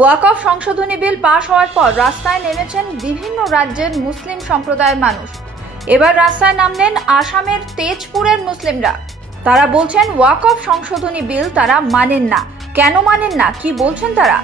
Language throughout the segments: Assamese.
ওয়াকফ সংশোধনী বিল পাশ হওয়ার পর রাস্তায় নেমেছেন বিভিন্ন রাজ্যের মুসলিম সম্প্রদায়ের মানুষ। এবার রাস্তায় নামলেন আসামের তেজপুরের মুসলিমরা। তারা বলছেন ওয়াকফ সংশোধনী বিল তারা মানেন না। কেন মানেন না, কি বলছেন তারা?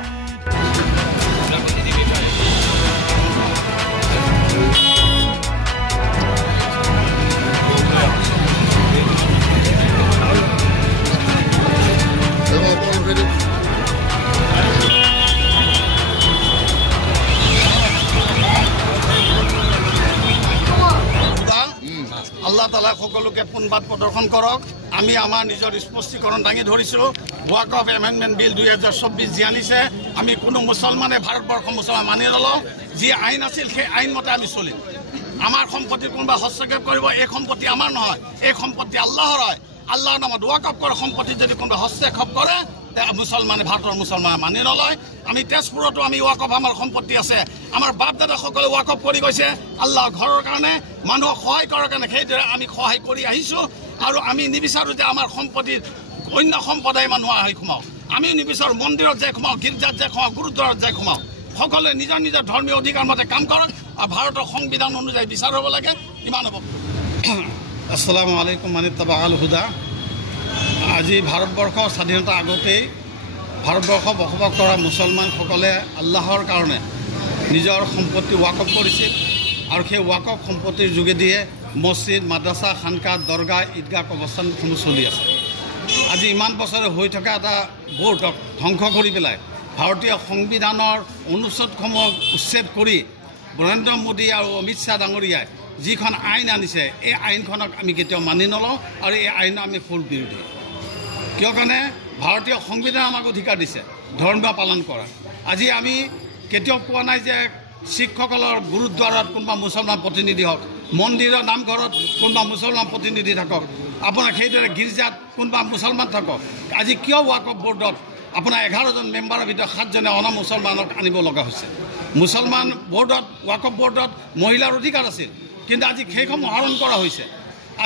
আল্লাহ তালা সকলোকে পুনবাদ প্ৰদৰ্শন কৰক। আমি আমাৰ নিজৰ স্পষ্টীকৰণ দাঙি ধৰিছোঁ। ওয়াকফ এমেণ্ডমেণ্ট বিল 2024 যি আনিছে, আমি কোনো মুছলমানে ভাৰতবৰ্ষৰ মুছলমান মানি নলওঁ। যি আইন আছিল সেই আইন মতে আমি চলিম। আমাৰ সম্পত্তি কোনোবা হস্তক্ষেপ কৰিব, এই সম্পত্তি আমাৰ নহয়, এই সম্পত্তি আল্লাহৰ হয়। আল্লাহৰ নামত ওয়াকফ কৰা সম্পত্তি যদি কোনোবা হস্তক্ষেপ কৰে, মুছলমানে ভাৰতৰ মুছলমানে মানি নলয়। আমি তেজপুৰতো আমি ওয়াকফ আমাৰ সম্পত্তি আছে। আমাৰ বাপ দাদাসকলে ওয়াকফ কৰি গৈছে আল্লাহ ঘৰৰ কাৰণে, মানুহক সহায় কৰাৰ কাৰণে। সেইদৰে আমি সহায় কৰি আহিছোঁ আৰু আমি নিবিচাৰোঁ যে আমাৰ সম্পত্তিত অন্য সম্প্ৰদায় মানুহ আহি সোমাওক। আমিও নিবিচাৰোঁ মন্দিৰত যাই সোমাওক, গীৰ্জাত যাই সোমাওক, গুৰুদ্বাৰত যাই সোমাওক। সকলোৱে নিজৰ নিজৰ ধৰ্মীয় অধিকাৰ মতে কাম কৰক আৰু ভাৰতৰ সংবিধান অনুযায়ী বিচাৰ হ'ব লাগে। ইমান হ'ব। আসসালামু আলাইকুম মানিত্তাবা আল হুদা। আজি ভাৰতবৰ্ষৰ স্বাধীনতাৰ আগতেই ভাৰতবৰ্ষত বসবাস কৰা মুছলমানসকলে আল্লাহৰ কাৰণে নিজৰ সম্পত্তি ওয়াকফ কৰিছিল আৰু সেই ওয়াকফ সম্পত্তিৰ যোগেদিয়ে মছজিদ, মাদ্ৰাছা, খানকা, দৰগাহ, ঈদগাহ, কবৰস্থানসমূহ চলি আছে। আজি ইমান বছৰে হৈ থকা এটা বোৰ্ডক ধ্বংস কৰি পেলাই ভাৰতীয় সংবিধানৰ অনুচ্ছেদসমূহ উচ্ছেদ কৰি নৰেন্দ্ৰ মোদী আৰু অমিত শ্বাহ ডাঙৰীয়াই যিখন আইন আনিছে, এই আইনখনক আমি কেতিয়াও মানি নলওঁ আৰু এই আইনৰ আমি ফুল বিৰোধী। কিয় কাৰণে ভাৰতীয় সংবিধানে আমাক অধিকাৰ দিছে ধৰ্মীয় পালন কৰা। আজি আমি কেতিয়াও কোৱা নাই যে শিখসকলৰ গুৰুদ্বাৰত কোনোবা মুছলমান প্ৰতিনিধি হওক, মন্দিৰৰ নামঘৰত কোনোবা মুছলমান প্ৰতিনিধি থাকক, আপোনাৰ সেইদৰে গীৰ্জাত কোনোবা মুছলমান থাকক। আজি কিয় ওয়াকফ বোৰ্ডত আপোনাৰ 11জন মেম্বাৰৰ ভিতৰত 7জনে অনা মুছলমানক আনিব লগা হৈছে? মুছলমান বোৰ্ডত, ওয়াকফ বোৰ্ডত মহিলাৰ অধিকাৰ আছিল, কিন্তু আজি সেইসমূহ হৰণ কৰা হৈছে।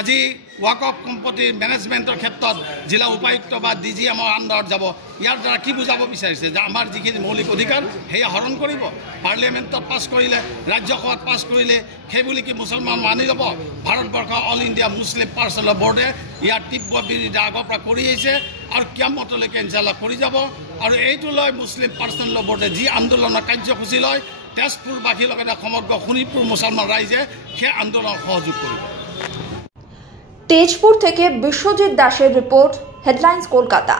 আজি ওয়াকফ সম্পত্তিৰ মেনেজমেণ্টৰ ক্ষেত্ৰত জিলা উপায়ুক্ত বা DGMৰ আণ্ডাৰত যাব। ইয়াৰ দ্বাৰা কি বুজাব বিচাৰিছে যে আমাৰ যিখিনি মৌলিক অধিকাৰ সেয়া হৰণ কৰিব। পাৰ্লিয়ামেণ্টত পাছ কৰিলে, ৰাজ্যসভাত পাছ কৰিলে সেই বুলি কি মুছলমান মানি ল'ব? ভাৰতবৰ্ষৰ অল ইণ্ডিয়া মুছলিম পাৰ্চনেল বোৰ্ডে ইয়াৰ তীব্ৰ বিৰোধিতা আগৰ পৰা কৰি আহিছে আৰু কিয়ামতলৈকে ইনশাআল্লাহ কৰি যাব। আৰু এইটো লৈ মুছলিম পাৰ্চনেল বোৰ্ডে যি আন্দোলনৰ কাৰ্যসূচী লয়, তেজপুৰবাসীৰ লগতে সমগ্ৰ শোণিতপুৰ মুছলমান ৰাইজে সেই আন্দোলন সহযোগ কৰিব। তেজপুৰ থেকে বিশ্বজিৎ দাসেৰ ৰিপোৰ্ট, হেডলাইন্স কলকাতা।